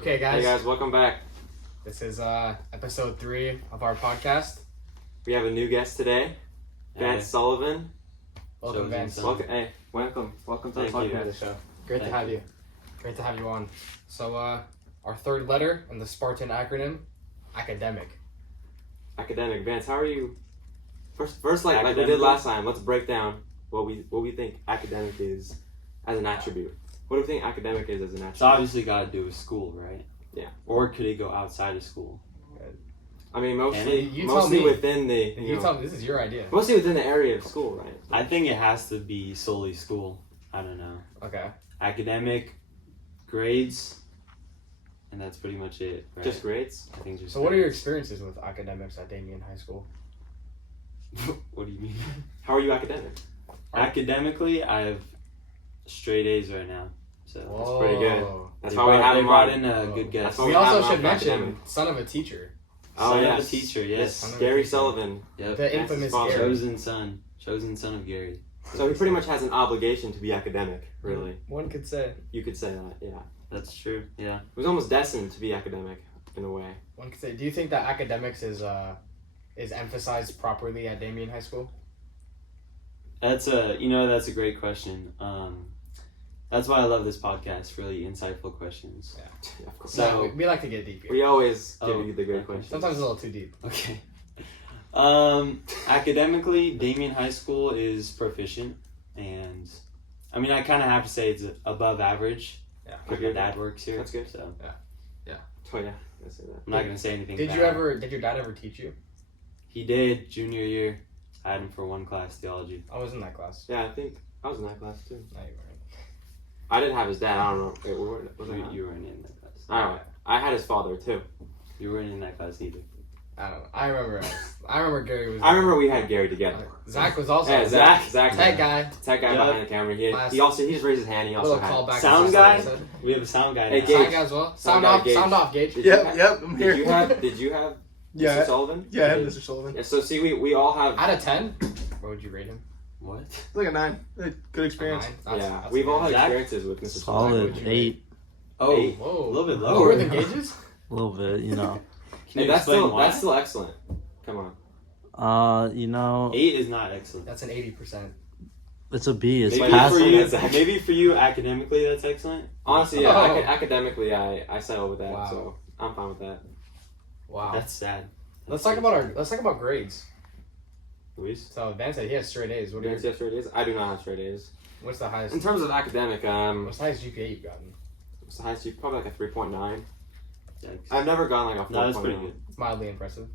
Okay, guys. Hey guys, welcome back. This is episode 3 of our podcast. We have a new guest today, Vance Sullivan. Welcome, Vance. Welcome to the podcast. Show. Great to have you. Great to have you on. So, our third letter in the Spartan acronym, academic. Academic. Vance, how are you? First, like we did last time, let's break down what we think academic is as an attribute. What do we think academic is as an attribute? It's obviously got to do with school, right? Yeah. Or could it go outside of school? I mean, mostly me. within the. You tell me. This is your idea. Mostly within the area of school, right? I think it has to be solely school. I don't know. Okay. Academic, grades, and that's pretty much it. Right? Just grades. I think just. So, what are your experiences with academics at Damien High School? What do you mean? How are you academic? Academically, I have straight A's right now. So that's pretty good. That's why they brought in a good guest. We also should mention son of a teacher. Son of a teacher, yes. Gary Sullivan. Yep. The infamous Gary. Chosen son of Gary. So he pretty much has an obligation to be academic, really. One could say. You could say that, yeah. That's true, yeah. He was almost destined to be academic, in a way. One could say. Do you think that academics is emphasized properly at Damien High School? That's a great question. That's why I love this podcast. Really insightful questions. Yeah, of course. So we like to get deep here. We always give you the great questions. Sometimes a little too deep. Okay. Academically, Damien High School is proficient, and I mean I kind of have to say it's above average. Yeah. Because my dad works here. That's good. So yeah. Oh yeah. I say that. I'm not gonna say anything. Did your dad ever teach you? He did. Junior year, I had him for one class, theology. I was in that class. Yeah, I think I was in that class too. No, you weren't. I didn't have his dad. I don't know. Wait, You weren't in that class. Alright. I had his father too. You weren't in that class either. I don't know. I remember Gary was. I remember we had Gary together. Zach was also. Yeah, Zach. Tech guy. Tech guy behind the camera. He just raised his hand. He also had sound guy. We have a sound guy. Hey, now. Gage. Sound guy as well. Sound off, Gage. Yep, I'm here. Did you have Yeah. Mr. Sullivan? Yeah, I had Mr. Sullivan. Yeah. So see, we all have. Out of 10, what would you rate him? What? Like a 9. Good experience. That's we've all had Zach? experiences with Mr. Sullivan. Solid 8. Oh, Eight. Whoa. a little bit Lower lower. than Gage's? A little bit, you know. Can you That's explain why? still excellent. Come on. You know, 8 is not excellent. That's an 80%. it's a B. It's Maybe passing. maybe for you academically that's excellent. Honestly, yeah. Oh. Academically, I settle with that. Wow. So I'm fine with that. Wow. That's sad. Let's talk about grades. Luis? So Van said he has straight A's. Do you have straight A's? I do not have straight A's. What's the highest? In terms of academic, What's the highest GPA you've gotten? what's the highest? Probably like a 3.9. Yikes. I've never gone like a 4.9. No, that's pretty good. It's mildly impressive.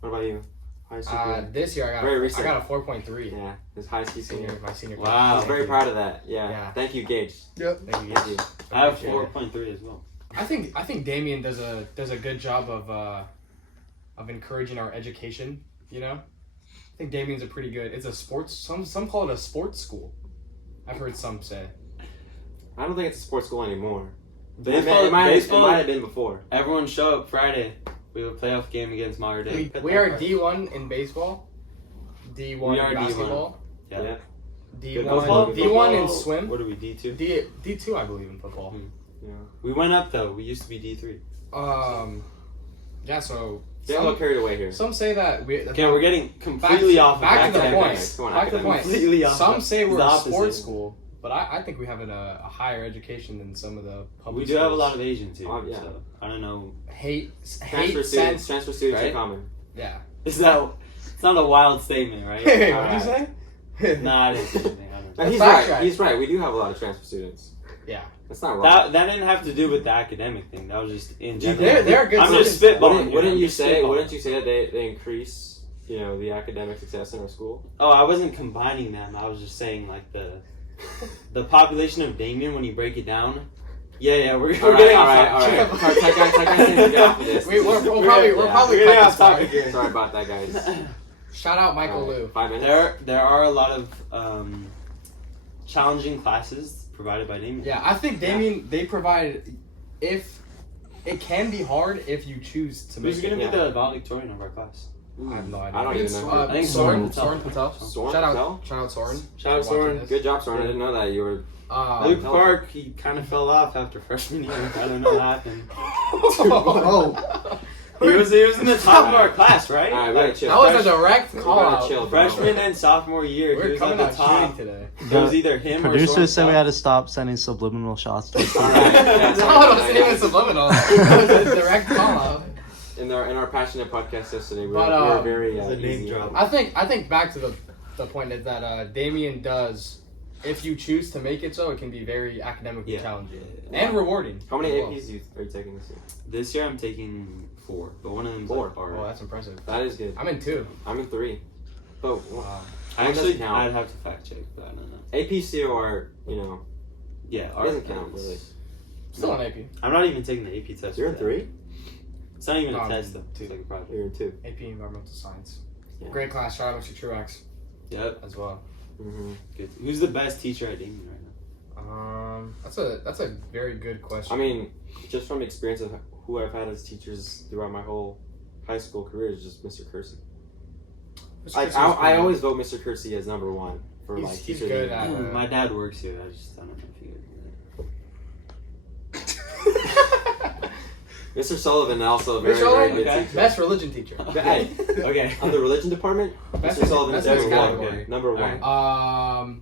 What about you? Highest GPA? This year I Very got recent. a 4.3. Yeah, his highest GPA. My senior. Wow. I was class. very proud of that. Yeah. Yeah. Thank you, Gage. Yep. Thank you. Thank you. I have Appreciate it. 4.3 as well. I think Damien does a good job of encouraging our education. You know, I think Damien's a pretty good. It's a sports. Some call it a sports school. I've heard some say. I don't think it's a sports school anymore. Baseball, It might have been before. Everyone show up Friday. We have a playoff game against Mater Dei. We are D1 in baseball. D1 We are in basketball. Yeah. D1 D1 in swim. What are we, D2? D2 I believe in football. Yeah. We went up though. We used to be D3. Yeah. So Get a little carried away here. some say that we. Okay, we're getting completely off back to the academics. point. Come on, Back to the point. Completely off. Some say we're the a opposite. sports school, but I think we have a higher education than some of the public. We do have a schools. lot of Asians here. Yeah. So I don't know. Transfer sense. students right? are common. Yeah. Is that? It's not a wild statement, right? Hey, All what did you say? Nah, I didn't say anything. I don't know. No, he's Fact right. check. He's right. We do have a lot of transfer students. Yeah. That's not wrong. That didn't have to do with the academic thing. That was just in general. They're good I'm just students. spitballing. Wouldn't you Just say? spitballing. Wouldn't you say that they increase the academic success in our school? Oh, I wasn't combining them. I was just saying like the population of Damien when you break it down. Yeah, we're getting off topic. All right. Tech guys need to get off of this. We're probably getting cut off this part. topic here. Sorry about that, guys. Shout out Michael All right, Liu. 5 minutes. There are a lot of challenging classes provided by Damien. Yeah, I think Damien they provide. If it can be hard if you choose to make Who's gonna it. be the valedictorian of our class? I have no idea. I don't even know. I think Soren Soren Patel. Soren Shout Patel? out Soren. Shout out for watching Soren. this. Good job, Soren. I didn't know that you were. Luke Patel. Park, he kind of fell off after freshman year. I don't know what happened. Oh, He was in the top of our class, right? Alright, we gotta chill. That was a direct We call gotta out. chill, bro. Freshman and sophomore year, he We're was coming at out the top. shooting today. It was either him or Soren Producers said we Patel. had to stop sending subliminal shots to us. Alright. Yeah, No, it wasn't even subliminal. It was a direct call out. In our passionate podcast yesterday, we But, were very It's a name easy. drop. I think back to the point is that Damien does, if you choose to make it so, it can be very academically Yeah. challenging and rewarding. How many as well. APs are you taking this year? This year I'm taking 4, but one of them's 4. like Oh, art. that's impressive. That is good. I'm in 2. I'm in 3. But Wow. I One actually, doesn't count. I'd have to fact check, but I don't know. APC or Yeah, art doesn't count, counts. really. Still an AP. I'm not even taking the AP test. You're in for that. 3. It's not even a No, I'm test in though. It's 2. like a project. You're in 2. AP Environmental Science. Yeah. Great class. Shout out to Truax Yep. as well. Mm-hmm. Good. Who's the best teacher at Damien right now? That's a very good question. I mean, just from experience of who I've had as teachers throughout my whole high school career is just Mr. Kersey. Mr. Like Kersey was I pretty always vote Mr. Kersey as number 1 for He's- like he's teacher. good of the at- year. My dad works here. I don't know if you guys know Mr. Sullivan also a Mr. very, very Sullivan? good Okay. teacher. Best religion teacher. Hey, that. Okay. of the religion department, Best, Mr. Sullivan is best number category. 1. Okay. Number 1. Alright.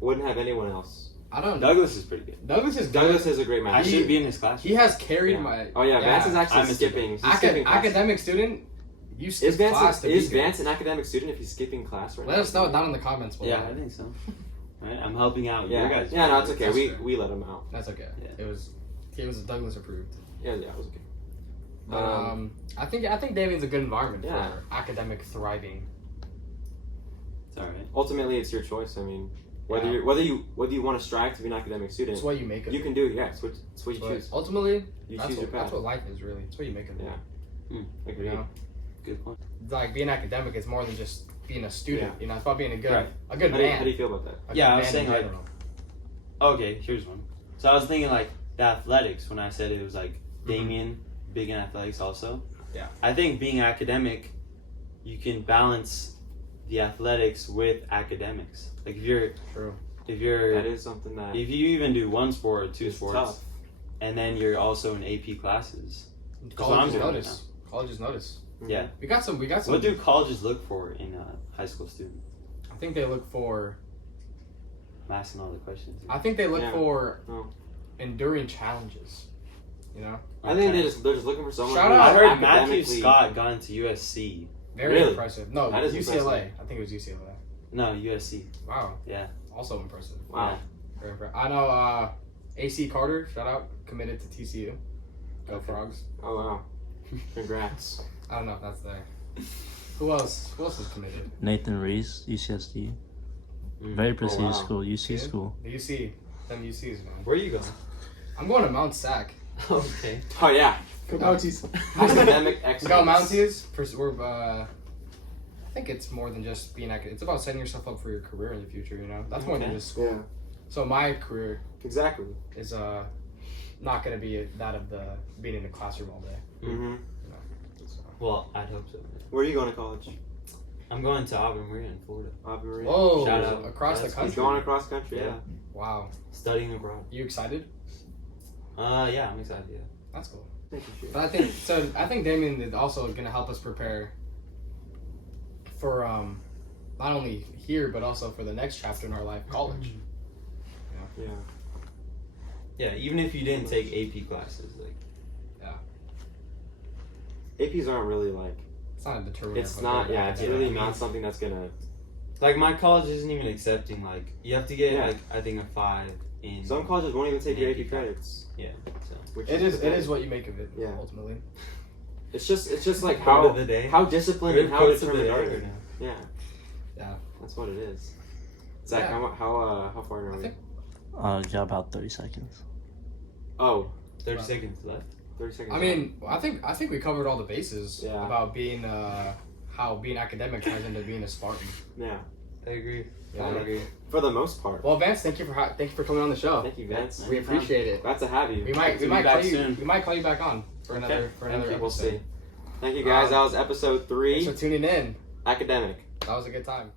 Wouldn't have anyone else. I don't know. Douglas is pretty good. Douglas is good. Douglas is a great I man. should be in his class. He has carried Yeah. my. Oh yeah, Vance is actually I'm a skipping. He's skipping class. academic student. You skip Is Vance class to is be good. Vance an academic student if he's skipping class right now? Let us know down in the comments below. Yeah, I think so. Right? I'm helping out Yeah, your guys. yeah, no, it's okay. That's We true. we let him out. That's okay. Yeah. It was Douglas approved. Yeah, it was okay. But I think Damien's a good environment Yeah. for academic thriving. It's alright. Ultimately, it's your choice. I mean, whether Yeah. you want to strive to be an academic student, It's what you make of you it. can do. Yeah, it's what you But choose. ultimately, You that's choose your what, that's path. what life is really. It's what you make of it. Yeah. You Agreed. know, Good point. like being academic is more than just being a student. Yeah. You know, it's about being a good Right. a good How do you man. feel about that? A Yeah, good I was man saying, in like, general. Okay, here's one. So I was thinking like the athletics when I said it was like Damien, big in athletics also. Yeah. I think being academic, you can balance the athletics with academics. Like if you're True. That is something that if you even do one sport or 2 is sports, tough. and then you're also in AP classes. what I'm Colleges doing right notice. Colleges notice. Mhm. Yeah. We got some. What do colleges look for in a high school student? I think they look for. I'm asking all the questions. I think they look Yeah. for Oh. enduring challenges. You know, I think Okay. they're just looking for someone. Shout who's out. I heard Matthew academically- Scott got into USC. very Really? impressive. No, That is UCLA. impressive. I think it was UCLA. No, USC. Wow. Yeah. Also impressive. Wow. Very impressive. I know. AC Carter, shout out, committed to TCU. Go Okay. Frogs. Oh wow. Congrats. I don't know if that's there. Who else? Who else is committed? Nathan Reese, UCSD. Mm. Very prestigious wow. school, UC Good. school. The UC. Them UCs, man. Where are you going? I'm going to Mount Sac. Okay. Oh yeah. Ouchies. Academic We excellence. got Mounties. We're I think it's more than just being academic. It's about setting yourself up for your career in the future. You know, that's more than Okay. just school. Yeah. So my career Exactly. is not gonna be that of the being in the classroom all day. Mm-hmm. So. Well, I'd hope so. Where are you going to college? I'm going to Auburn Maria in Florida. Aubrey Maria. Whoa! Shout out. Across the That's- country. He's going across country. Yeah. Yeah. Wow. Studying abroad. You excited? Yeah, I'm excited. Yeah. That's cool. Thank you. But I think Damien is also gonna help us prepare for not only here but also for the next chapter in our life, college. Yeah. Yeah, even if you didn't take AP classes, like APs aren't really like. It's not a determinant. It's of not. good Yeah. It's academic. really not something that's gonna. my college isn't even accepting. Like you have to get Yeah. like I think a 5 in. Some colleges won't even take your AP AP credits. Yeah. So Which It is pathetic. what you make of it. Yeah. Ultimately. It's just like Quote how of the day. how disciplined Good and how quotes of the determined day are or you? no? Yeah. Yeah. That's what it is. Zach, Yeah. how far are I we? think- Got about 30 seconds. Oh, 30 seconds left. 30 seconds. I mean, I think we covered all the bases Yeah. about being how being academic ties into being a Spartan. yeah. I agree. Yeah. I agree. For the most part. Well, Vance, thank you for coming on the show. Thank you, Vance. We appreciate it. Glad to have you. We might be back call you. soon. We might call you back on for another Okay. for Thank another you. We'll episode. see. Thank you guys. That was episode 3. Thanks for tuning in. Academic. That was a good time.